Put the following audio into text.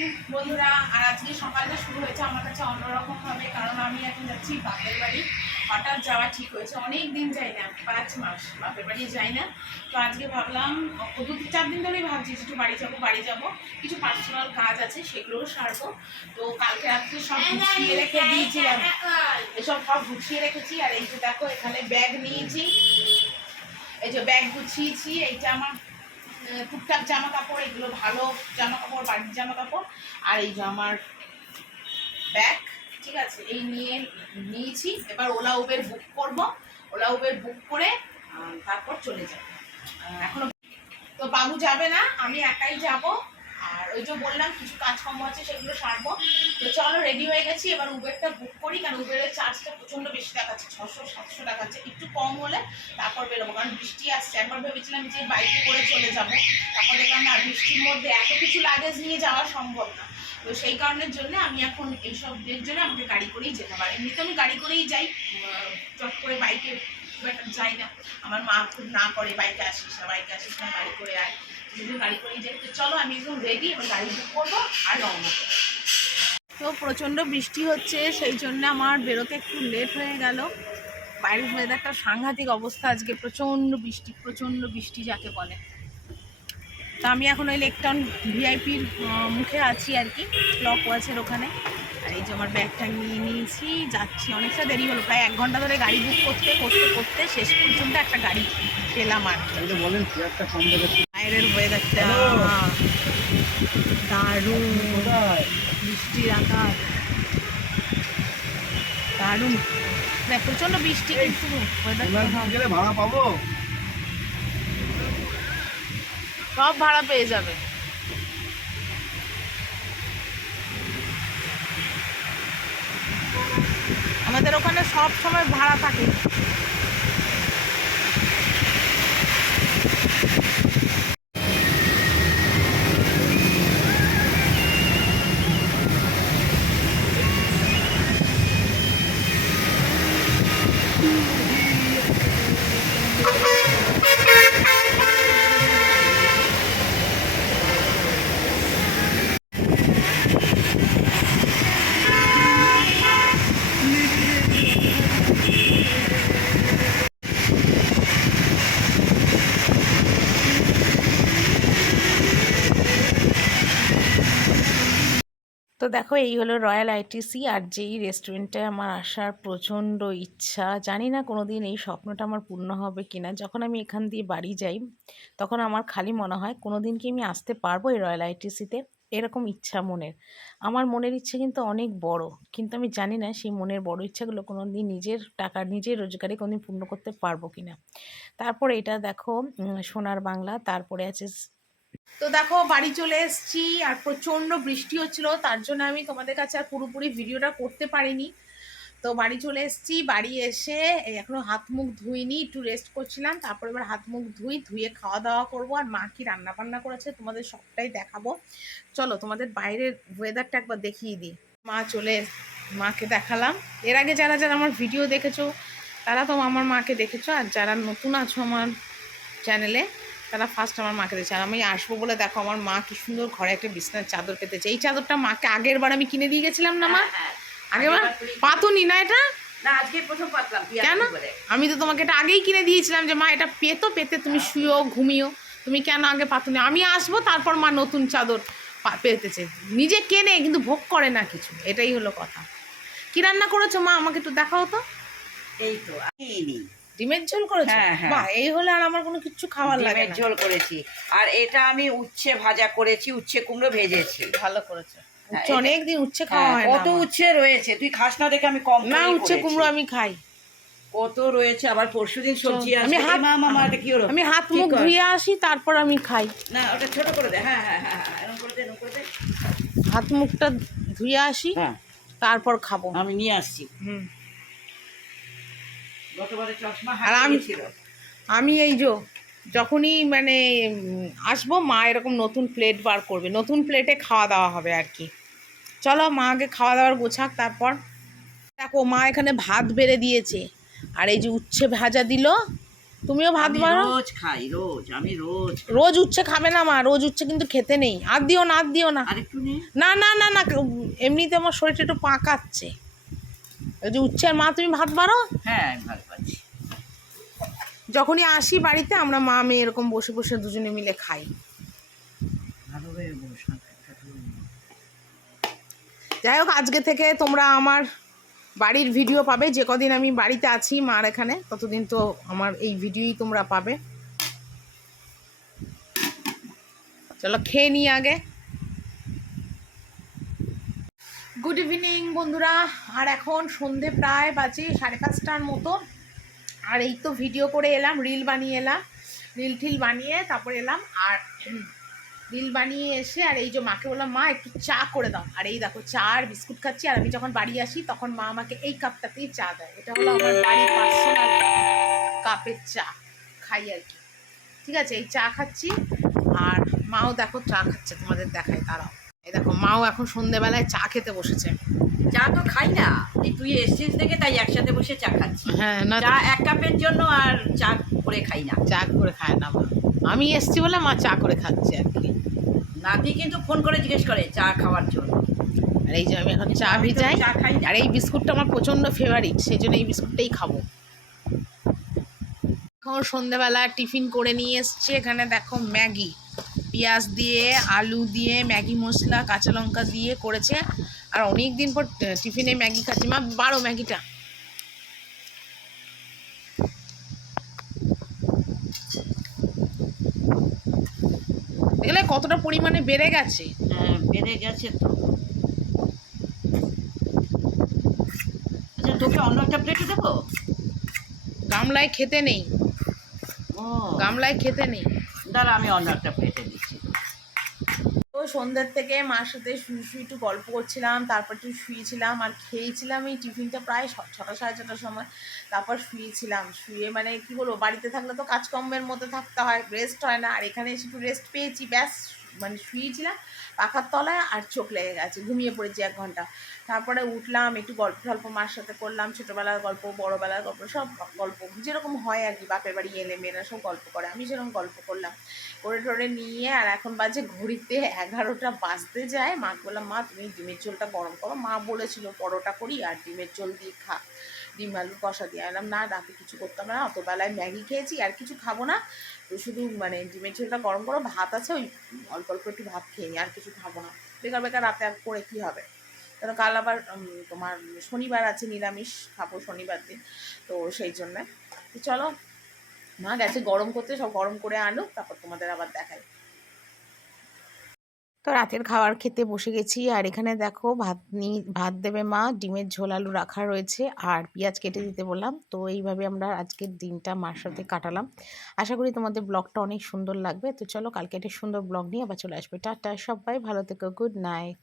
Morning বন্ধুরা। আর আজকে সকালটা শুরু হয়েছে আমার কাছে অন্যরকম হবে, কারণ আমি এখন যাচ্ছি বাপের বাড়ি। হঠাৎ যাওয়া ঠিক হয়েছে, অনেক দিন যাই না, 5 মাস বাপের বাড়ি যাই না। তো আজকে ভাবলাম, 2-4 দিন ধরেই ভাবছি একটু বাড়ি যাব। কিছু পার্সোনাল কাজ আছে, সেগুলোও সারবো। তো কালকে রাত্রে সব গুছিয়ে রেখে দিয়েছিলাম, এসব সব গুছিয়ে রেখেছি। আর এই যে দেখো, এখানে ব্যাগ নিয়েছি, এই যে ব্যাগ গুছিয়েছি। এইটা আমার টুকটাক জামা কাপড়, এগুলো ভালো জামা কাপড়, বাড়ির জামা কাপড়। আর এই যে আমার ব্যাগ, ঠিক আছে, এই নিয়েছি। এবার ওলা উবের বুক করব, ওলা উবের বুক করে তারপর চলে যাব। এখনো তো বাবু যাবে না, আমি একাই যাব। আর ওই যে বললাম কিছু কাজকর্ম আছে, সেগুলো সারবো। তো চলো, রেডি হয়ে গেছি, এবার উবেরটা বুক করি। কারণ উবেরের চার্জটা প্রচণ্ড বেশি দেখাচ্ছে, 600-700 দেখাচ্ছে। একটু কম হলে তারপর বেরোবো, কারণ বৃষ্টি আসছে। একবার ভেবেছিলাম যে বাইকে করে চলে যাবো, তারপর দেখলাম না, বৃষ্টির মধ্যে এত কিছু লাগেজ নিয়ে যাওয়া সম্ভব না। তো সেই কারণের জন্য আমি এখন এইসবের জন্য আমাকে গাড়ি করেই যেতে পারি। এমনিতে আমি গাড়ি করেই যাই, চট করে বাইকে যাই না। আমার মা খুব না করে, বাইকে আসিস না, গাড়ি করে আয়। যদি গাড়ি করেই যাই। তো চলো, আমি একদম রেডি, এবার গাড়ি বুক করবো আর রওনা করবো। তো প্রচণ্ড বৃষ্টি হচ্ছে, সেই জন্য আমার বেরোতে একটু লেট হয়ে গেল। বাইরের ওয়েদারটা সাংঘাতিক অবস্থা আজকে, প্রচণ্ড বৃষ্টি যাকে বলে। তো আমি এখন ওই লেকটাউন ভিআইপির মুখে আছি আর কি, ক্লক ওয়াচের ওখানে। আর এই যে আমার ব্যাগটা নিয়ে নিয়েছি, যাচ্ছি। অনেকটা দেরি হলো, প্রায় 1 ঘন্টা ধরে গাড়ি বুক করতে শেষ পর্যন্ত একটা গাড়ি পেলাম। আর বাইরের ওয়েদারটা দারুণ, বৃষ্টির আকাশ দারুণ। প্রচন্ড বৃষ্টি, কিন্তু ভাড়া পাবো, সব ভাড়া পেয়ে যাবে। আমাদের ওখানে সব সময় ভাড়া থাকে। তো দেখো, এই হলো রয়্যাল আইটিসি। আর যেই রেস্টুরেন্টে আমার আসার প্রচণ্ড ইচ্ছা, জানি না কোনো দিন এই স্বপ্নটা আমার পূর্ণ হবে কিনা। যখন আমি এখান দিয়ে বাড়ি যাই, তখন আমার খালি মনে হয় কোনো দিন কি আমি আসতে পারবো এই রয়্যাল আইটিসিতে, এরকম ইচ্ছা মনের। আমার মনের ইচ্ছা কিন্তু অনেক বড়, কিন্তু আমি জানি না সেই মনের বড় ইচ্ছাগুলো কোনো দিন নিজের টাকা, নিজের রোজগারে কোনো দিন পূর্ণ করতে পারবো কিনা। তারপর এটা দেখো, সোনার বাংলা, তারপরে আছে। তো দেখো, বাড়ি চলে এসেছি। আর প্রচণ্ড বৃষ্টি হচ্ছিল, তার জন্য আমি তোমাদের কাছে আর পুরোপুরি ভিডিওটা করতে পারিনি। তো বাড়ি চলে এসেছি, বাড়ি এসে এখনও হাত মুখ ধুইনি, একটু রেস্ট করছিলাম। তারপর এবার হাত মুখ ধুয়ে খাওয়া দাওয়া করবো। আর মা কি রান্না বান্না করেছে তোমাদের সবটাই দেখাবো। চলো, তোমাদের বাইরের ওয়েদারটা একবার দেখিয়ে দিই। মাকে দেখালাম। এর আগে যারা যারা আমার ভিডিও দেখেছো, তারা তো আমার মাকে দেখেছো। আর যারা নতুন আছো আমার চ্যানেলে, তারা ফার্স্ট আমার মাকে দিয়েছে। আর আমি আসবো বলে দেখো, আমার মা কি সুন্দর ঘরে একটা বিছানার চাদর পেতেছে। এই চাদরটা মাকে আগের বার আমি কিনে দিয়ে গেছিলাম না মা? আগেরবার পাতুনি না এটা? কেন? আমি তো তোমাকে এটা আগেই কিনে দিয়েছিলাম যে মা এটা পেতে তুমি শুয়েও ঘুমিও, তুমি কেন আগে পাতুনি? আমি আসবো, তারপর মা নতুন চাদর পেতেছে। নিজে কেনে কিন্তু ভোগ করে না কিছু, এটাই হলো কথা। কি রান্না করেছো মা, আমাকে একটু দেখাও তো। এই তো ডিমের ঝোল করেছো? হ্যাঁ। বাহ, এই হলে আর আমার কোনো কিছু খাওয়ার লাগে না। ঝোল করেছি। আর এটা আমি উচ্ছে ভাজা করেছি, উচ্ছে কুমড়ো ভেজেছি। ভালো করেছো। উচ্ছে অনেকদিন উচ্ছে খাওয়া হয় না। কত উচ্ছে রয়েছে, তুই খাস না দেখে আমি কম না, উচ্ছে কুমড়ো আমি খাই। কত রয়েছে, আবার পরশুদিন সবজি আছে। আমি হাত মুখ ধুয়ে আসি, তারপর আমি খাই। না, ওটা ছোট করে দে। হ্যাঁ, এরকম করে দে। হাত মুখটা ধুয়ে আসি, তারপর খাবো। আমি নিয়ে আসছি। আর আমি এই যখনই মানে আসবো, মা এরকম নতুন প্লেট বার করবে, নতুন প্লেটে খাওয়া দাওয়া হবে আর কি। চলো, মা আগে খাওয়া দাওয়ার গোছাক, তারপর। দেখো, মা এখানে ভাত বেড়ে দিয়েছে, আর এই যে উচ্ছে ভাজা দিল, তুমিও ভাত আমি বাড়ো। রোজ খাই, রোজ, আমি রোজ খাই। রোজ উচ্ছে খাবে না মা, রোজ উচ্ছে কিন্তু খেতে নেই। আর দিও না, আর দিও না। আরেকটু নে। না না না না, এমনিতে আমার শরীরটা একটু পাকাচ্ছে। ওই যে উচ্ছের মা, তুমি ভাত বাড়ো। হ্যাঁ, আমি ভালো পাচ্ছি। যখনই আসি বাড়িতে আমরা মা মেয়ে এরকম বসে বসে দুজনে মিলে খাই। ভালো হয়ে বসা। যাই হোক, আজকে থেকে তোমরা আমার বাড়ির ভিডিও পাবে। যে কদিন আমি বাড়িতে আছি মার এখানে, ততদিন তো আমার এই ভিডিওই তোমরা পাবে। চলো খেয়ে নিই আগে। গুড ইভিনিং বন্ধুরা। আর এখন সন্ধে প্রায় বাজে 5:30টার মতো। আর এই তো ভিডিও করে এলাম, রিল বানিয়ে এলাম, রিল টিল বানিয়ে তারপর এলাম। আর রিল বানিয়ে এসে আর এই যে মাকে বললাম মা একটু চা করে দাও। আর এই দেখো চা আর বিস্কুট খাচ্ছি। আর আমি যখন বাড়ি আসি তখন মা আমাকে এই কাপটাতেই চা দেয়। এটা হলো আমার বাড়ির পার্সোনাল কাপের চা খাই আর কি। ঠিক আছে, এই চা খাচ্ছি। আর মাও দেখো চা খাচ্ছে, তোমাদের দেখায় তারাও। এই দেখো মাও এখন সন্ধেবেলায় চা খেতে বসেছে। চা তো খাই না, এই তুই এসছিস থেকে তাই একসাথে বসে চা খাচ্ছি। হ্যাঁ, না চা এক কাপের জন্য আর চা করে খাই না। চা করে খায় না মা, আমি এসছি বলে মা চা করে খাচ্ছে আর কি। নাতি কিন্তু ফোন করে জিজ্ঞেস করে চা খাওয়ার জন্য। আর এই যে আমি এখন চা আমি তো ভিজাই। চা খাই না। আর এই বিস্কুটটা আমার প্রচণ্ড ফেভারিট, সেই জন্য এই বিস্কুটটাই খাবো। এখন সন্ধ্যেবেলা টিফিন করে নিয়ে এসছে। এখানে দেখো ম্যাগি, পেঁয়াজ দিয়ে আলু দিয়ে ম্যাগি মশলা কাঁচা লঙ্কা দিয়ে করেছে। আর অনেক দিন পর টিফিনে ম্যাগি খাচ্ছি। মা বারো ম্যাগিটা। দেখলে কতটা পরিমাণে বেড়ে গেছে। হ্যাঁ, বেড়ে গেছে তো। আচ্ছা, তোকে অন্য একটা প্লেটে দেবো? গামলায় খেতে নেই, ও, গামলায় খেতে নেই। দাঁড়া আমি অন্য একটা প্লেটে দিচ্ছি। তো সন্ধ্যের থেকে মার সাথে শুয়ে শুয়ে একটু গল্প করছিলাম, তারপর একটু শুয়েছিলাম আর খেয়েছিলাম এই টিফিনটা প্রায় 6টা 6:30টার সময়। তারপর শুয়েছিলাম, শুয়ে মানে কি বলবো, বাড়িতে থাকলে তো কাজকর্মের মধ্যে থাকতে হয়, রেস্ট হয় না। আর এখানে এসে একটু রেস্ট পেয়েছি, ব্যাস। মানে শুয়েছিলাম পাখার তলায় আর চোখ লেগে গেছে, ঘুমিয়ে পড়েছি 1 ঘন্টা। তারপরে উঠলাম, একটু গল্প টল্প মার সাথে করলাম, ছোটোবেলার গল্প বড়োবেলার গল্প সব গল্প যেরকম হয় আর কি। বাপের বাড়ি এলে মেয়েরা সব গল্প করে, আমি সেরকম গল্প করলাম করে টোরে নিয়ে। আর এখন বাজে ঘড়িতে 11টা বাজতে যায়। মাকে বললাম মা তুমি ডিমের ঝোলটা গরম করো। মা বলেছিল পরোটা করি আর ডিমের ঝোল দিয়ে খা, ডিম আলু কষা দিয়ে। এলাম না, রাতে কিছু করতাম না, অত বেলায় ম্যাগি খেয়েছি আর কিছু খাবো না, তো শুধু মানে ডিমের ঝোলটা গরম করো, ভাত আছে ওই অল্প অল্প একটু ভাত খেয়ে নিই, আর কিছু খাবো না। বেকার বেকার রাতে আর করে কী হবে। কারণ কাল আবার তোমার শনিবার আছে, নিরামিষ খাবো শনিবার দিন, তো সেই জন্যে। তো চলো, মা গেছে গরম করতে, সব গরম করে আনুক, তারপর তোমাদের আবার দেখাই। তো রাতের খাবার খেতে বসে গেছি। আর এখানে দেখো ভাত দেবে মা, ডিমের ঝোল আলু রাখা রয়েছে আর পেঁয়াজ কেটে দিতে বললাম। তো এইভাবে আমরা আজকের দিনটা মার সাথে কাটালাম। আশা করি তোমাদের ব্লগটা অনেক সুন্দর লাগবে। তো চলো, কালকে একটা সুন্দর ব্লগ নিয়ে আবার চলে আসবে। টাটা, সবাই ভালো থেকো, গুড নাইট।